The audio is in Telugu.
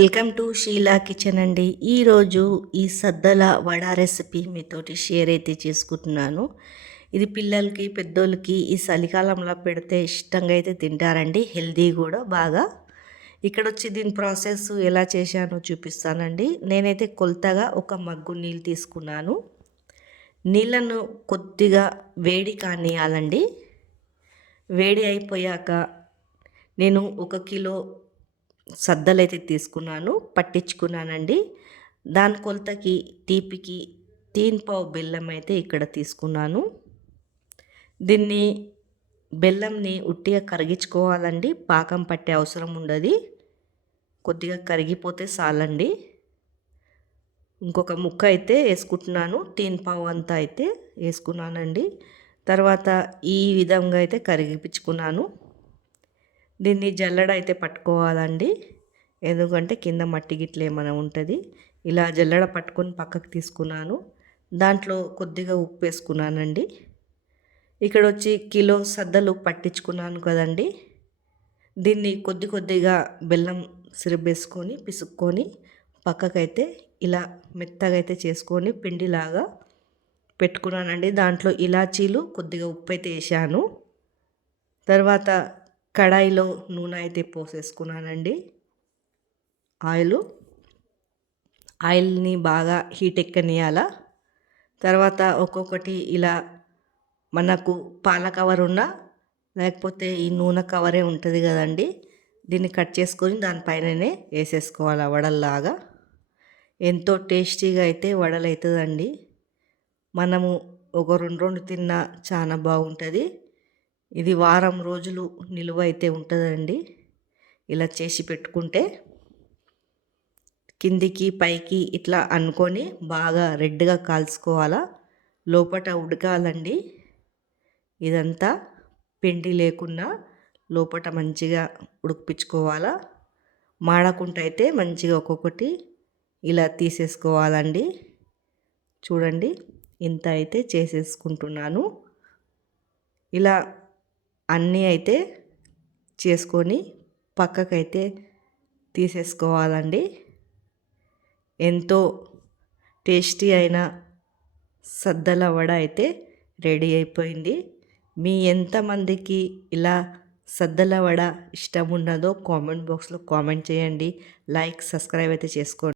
వెల్కమ్ టు షీలా కిచెన్ అండి. ఈరోజు ఈ సద్దల వడ రెసిపీ మీతోటి షేర్ అయితే చేసుకుంటున్నాను. ఇది పిల్లలకి పెద్దోళ్ళకి ఈ చలికాలంలో పెడితే ఇష్టంగా అయితే తింటారండి. హెల్దీ కూడా బాగా. ఇక్కడ వచ్చి దీని ప్రాసెస్ ఎలా చేశానో చూపిస్తానండి. నేనైతే కొలతగా ఒక మగ్గు నీళ్ళు తీసుకున్నాను. నీళ్ళను కొద్దిగా వేడి కానియాలండి. వేడి అయిపోయాక నేను 1 కిలో సద్దలైతే తీసుకున్నాను, పట్టించుకున్నానండి. దాని కొలతకి తీపికి 3 బెల్లం అయితే ఇక్కడ తీసుకున్నాను. దీన్ని బెల్లంని ఉట్టిగా కరిగించుకోవాలండి, పాకం పట్టే అవసరం ఉండదు. కొద్దిగా కరిగిపోతే చాలండి. ఇంకొక ముక్క అయితే వేసుకుంటున్నాను, 3 అంతా అయితే వేసుకున్నానండి. తర్వాత ఈ విధంగా అయితే కరిగిపించుకున్నాను. దీన్ని జల్లెడ అయితే పట్టుకోవాలండి, ఎందుకంటే కింద మట్టి గిట్ల ఏమైనా ఉంటుంది. ఇలా జల్లెడ పట్టుకొని పక్కకు తీసుకున్నాను. దాంట్లో కొద్దిగా ఉప్పు వేసుకున్నానండి. ఇక్కడ వచ్చి కిలో సద్దలు పట్టించుకున్నాను కదండి. దీన్ని కొద్దిగా బెల్లం సిరప్ వేసుకొని పిసుక్కొని పక్కకైతే ఇలా మెత్తగా అయితే చేసుకొని పిండిలాగా పెట్టుకున్నానండి. దాంట్లో ఇలాచీలు కొద్దిగా ఉప్పు అయితే వేసాను. తర్వాత కడాయిలో నూనె అయితే పోసేసుకున్నానండి. ఆయిల్ని బాగా హీట్ ఎక్కనియాల. తర్వాత ఒక్కొక్కటి ఇలా మనకు పాల కవర్ ఉన్నా లేకపోతే ఈ నూనె కవరే ఉంటుంది కదండి, దీన్ని కట్ చేసుకొని దానిపైననే వేసేసుకోవాలి వడల్లాగా. ఎంతో టేస్టీగా అయితే వడలు అవుతుందండి. మనము ఒక 2 తిన్నా చాలా బాగుంటుంది. ఇది వారం రోజులు నిలువ అయితే ఉంటుందండి ఇలా చేసి పెట్టుకుంటే. కిందికి పైకి ఇట్లా అనుకొని బాగా రెడ్గా కాల్చుకోవాలా, లోపల ఉడకాలండి. ఇదంతా పిండి లేకుండా లోపల మంచిగా ఉడికిపించుకోవాలా. మాడకుండా అయితే మంచిగా ఒక్కొక్కటి ఇలా తీసేసుకోవాలండి. చూడండి, ఇంత అయితే చేసేసుకుంటున్నాను. ఇలా అన్నీ అయితే చేసుకొని పక్కకైతే తీసేసుకోవాలండి. ఎంతో టేస్టీ అయిన సద్దల వడ అయితే రెడీ అయిపోయింది. మీ ఎంతమందికి ఇలా సద్దల వడ ఇష్టం ఉన్నదో కామెంట్ బాక్స్లో కామెంట్ చేయండి. లైక్, సబ్స్క్రైబ్ అయితే చేసుకోండి.